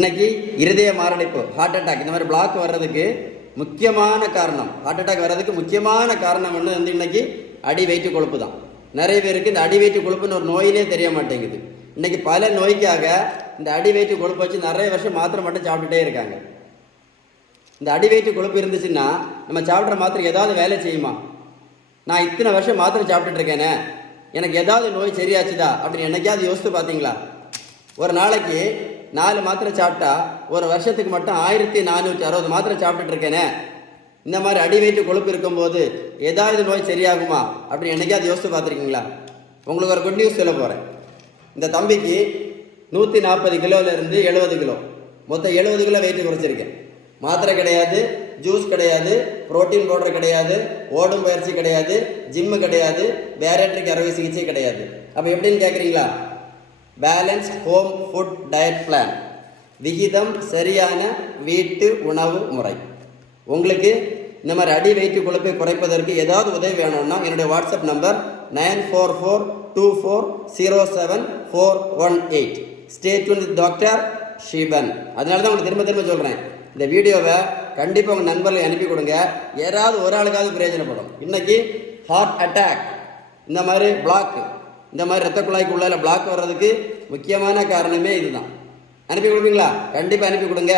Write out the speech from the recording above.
இன்னைக்கு இருதய மாரடைப்பு, ஹார்ட் அட்டாக், இந்த மாதிரி பிளாக் வர்றதுக்கு முக்கியமான காரணம், ஹார்ட் அட்டாக் வர்றதுக்கு முக்கியமான காரணம் ஒன்று வந்து இன்னைக்கு அடி வயிற்று கொழுப்பு தான். நிறைய பேருக்கு இந்த அடி வயிற்று கொழுப்புன்னு ஒரு நோயிலே தெரிய மாட்டேங்குது. இன்னைக்கு பல நோய்க்காக இந்த அடி வயிற்று கொழுப்பு வச்சு நிறைய வருஷம் மாத்திரை மட்டும் சாப்பிட்டுட்டே இருக்காங்க. இந்த அடி வயிற்று கொழுப்பு இருந்துச்சுன்னா நம்ம சாப்பிட்ற மாத்திரை ஏதாவது வேலை செய்யுமா? நான் இத்தனை வருஷம் மாத்திரை சாப்பிட்டுட்டு இருக்கேனே, எனக்கு ஏதாவது நோய் சரியாச்சுதா அப்படின்னு என்னைக்காவது யோசித்து பார்த்தீங்களா? ஒரு நாளைக்கு 4 மாத்திரை சாப்பிட்டா ஒரு வருஷத்துக்கு மட்டும் 1460 மாத்திரை சாப்பிட்டுட்டு இருக்கேனே, இந்த மாதிரி அடி வயிற்று கொழுப்பு இருக்கும்போது ஏதாவது நோய் சரியாகுமா அப்படின்னு என்னைக்காவது யோசித்து பார்த்துருக்கீங்களா? உங்களுக்கு ஒரு குட் நியூஸ் சொல்ல போகிறேன். இந்த தம்பிக்கு 140 கிலோலேருந்து 70 கிலோ, மொத்தம் 70 கிலோ வெயிட்டு குறைச்சிருக்கேன். மாத்திரை கிடையாது, ஜூஸ் கிடையாது, புரோட்டீன் பவுடர் கிடையாது, ஓடும் பயிற்சி கிடையாது, ஜிம்மு கிடையாது, பேரியாட்ரிக் அறுவை சிகிச்சை கிடையாது. அப்போ எப்படின்னு கேட்குறீங்களா? Balance home food diet plan, விகிதம் சரியான வீட்டு உணவு முறை. உங்களுக்கு இந்த மாதிரி அடி வயிற்று கொழுப்பை குறைப்பதற்கு ஏதாவது உதவி வேணும்னா என்னுடைய WhatsApp number 9442407418. Stay tune with doctor Sheeban. அதனால தான் உங்களுக்கு திரும்ப சொல்கிறேன், இந்த வீடியோவை கண்டிப்பாக உங்கள் நண்பர்களை அனுப்பி கொடுங்க. யாராவது ஒரு ஆளுக்காவது பிரயோஜனப்படும். இன்னைக்கு ஹார்ட் அட்டாக், இந்த மாதிரி பிளாக், இந்த மாதிரி ரத்த குழாய்க்குள்ளால பிளாக் வர்றதுக்கு முக்கியமான காரணமே இதுதான். அனுப்பி கொடுப்பீங்களா? கண்டிப்பாக அனுப்பி கொடுங்க.